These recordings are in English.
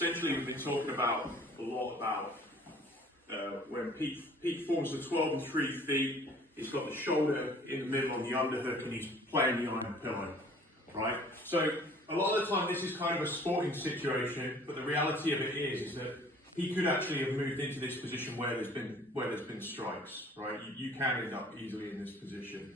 essentially we've been talking about a lot about when Pete forms the 12 and 3 feet, he's got the shoulder in the middle on the underhook and he's playing the iron pillow, right? So a lot of the time this is kind of a sporting situation, but the reality of it is that he could actually have moved into this position where there's been strikes, right? You can end up easily in this position.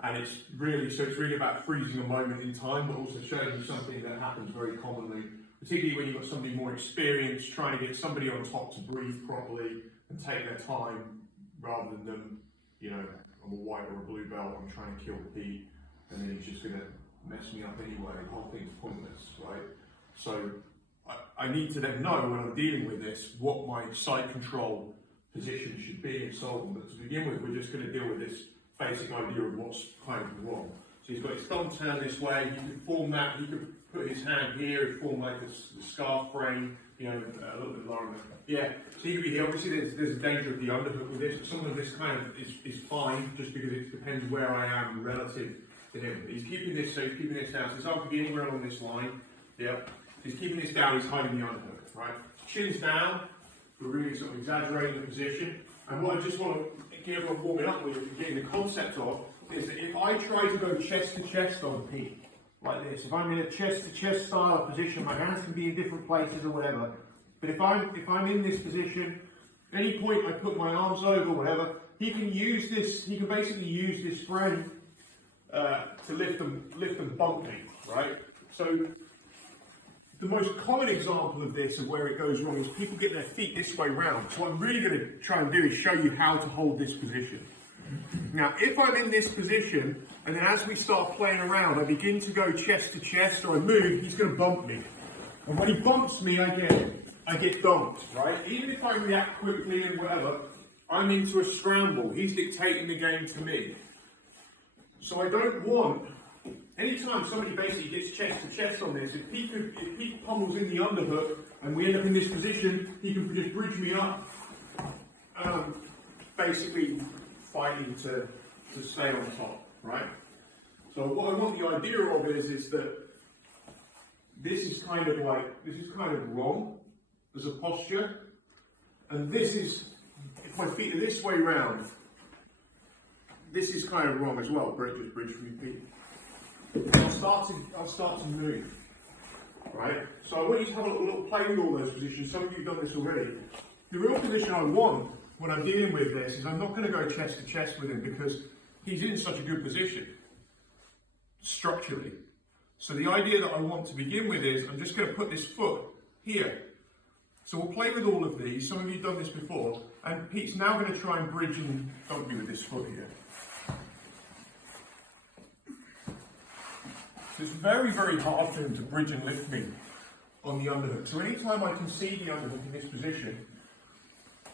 And it's really about freezing a moment in time, but also showing you something that happens very commonly, particularly when you've got somebody more experienced, trying to get somebody on top to breathe properly and take their time, rather than them, you know, I'm a white or a blue belt, I'm trying to kill Pete, and then he's just going to mess me up anyway, the whole thing's pointless, right? So I need to then know when I'm dealing with this, what my side control position should be and so on. But to begin with, we're just going to deal with this basic idea of what's kind of wrong. So he's got his thumb turned this way, he can form that, he could put his hand here and form like the scarf frame, you know, a little bit lower. Yeah, so he could be here. Obviously there's a danger of the underhook with this, but some of this kind of is fine, just because it depends where I am relative to him. He's keeping this, so he's keeping this down. So I could be anywhere along this line. Yeah, he's keeping this down, he's hiding the underhook, right? Chin's down, we're really sort of exaggerating the position. And what I just want to get everyone warming up with and getting the concept of is that if I try to go chest to chest on Pete, like this, if I'm in a chest to chest style of position, my hands can be in different places or whatever. But if I'm in this position, at any point I put my arms over, whatever, he can use this. He can basically use this frame to lift and bump me, right? So the most common example of this, of where it goes wrong, is people get their feet this way round. So what I'm really going to try and do is show you how to hold this position. Now, if I'm in this position, and then as we start playing around, I begin to go chest to chest, or I move, he's going to bump me. And when he bumps me, I get dumped, right? Even if I react quickly and whatever, I'm into a scramble. He's dictating the game to me. So I don't want, anytime somebody basically gets chest to chest on this, if Pete pummels in the underhook and we end up in this position, he can just bridge me up, basically fighting to stay on top, right? So what I want the idea of is that this is kind of wrong as a posture, and this is, if my feet are this way round, this is kind of wrong as well. Just bridge from your feet. I'll start to move, right? So I want you to have a little play with all those positions. Some of you have done this already. The real position I want when I'm dealing with this is I'm not going to go chest to chest with him, because he's in such a good position structurally. So the idea that I want to begin with is I'm just going to put this foot here. So we'll play with all of these. Some of you have done this before, and Pete's now going to try and bridge and dump me with this foot here. So it's very, very hard for him to bridge and lift me on the underhook. So anytime I can see the underhook in this position,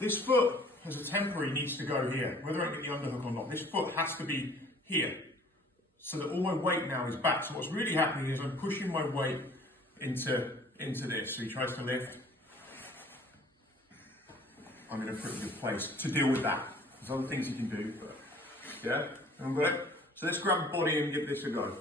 this foot has a temporary needs to go here, whether I get the underhook or not. This foot has to be here, so that all my weight now is back. So what's really happening is I'm pushing my weight into this. So he tries to lift. I'm in a pretty good place to deal with that. There's other things he can do, but yeah, everyone got it? So let's grab the body and give this a go.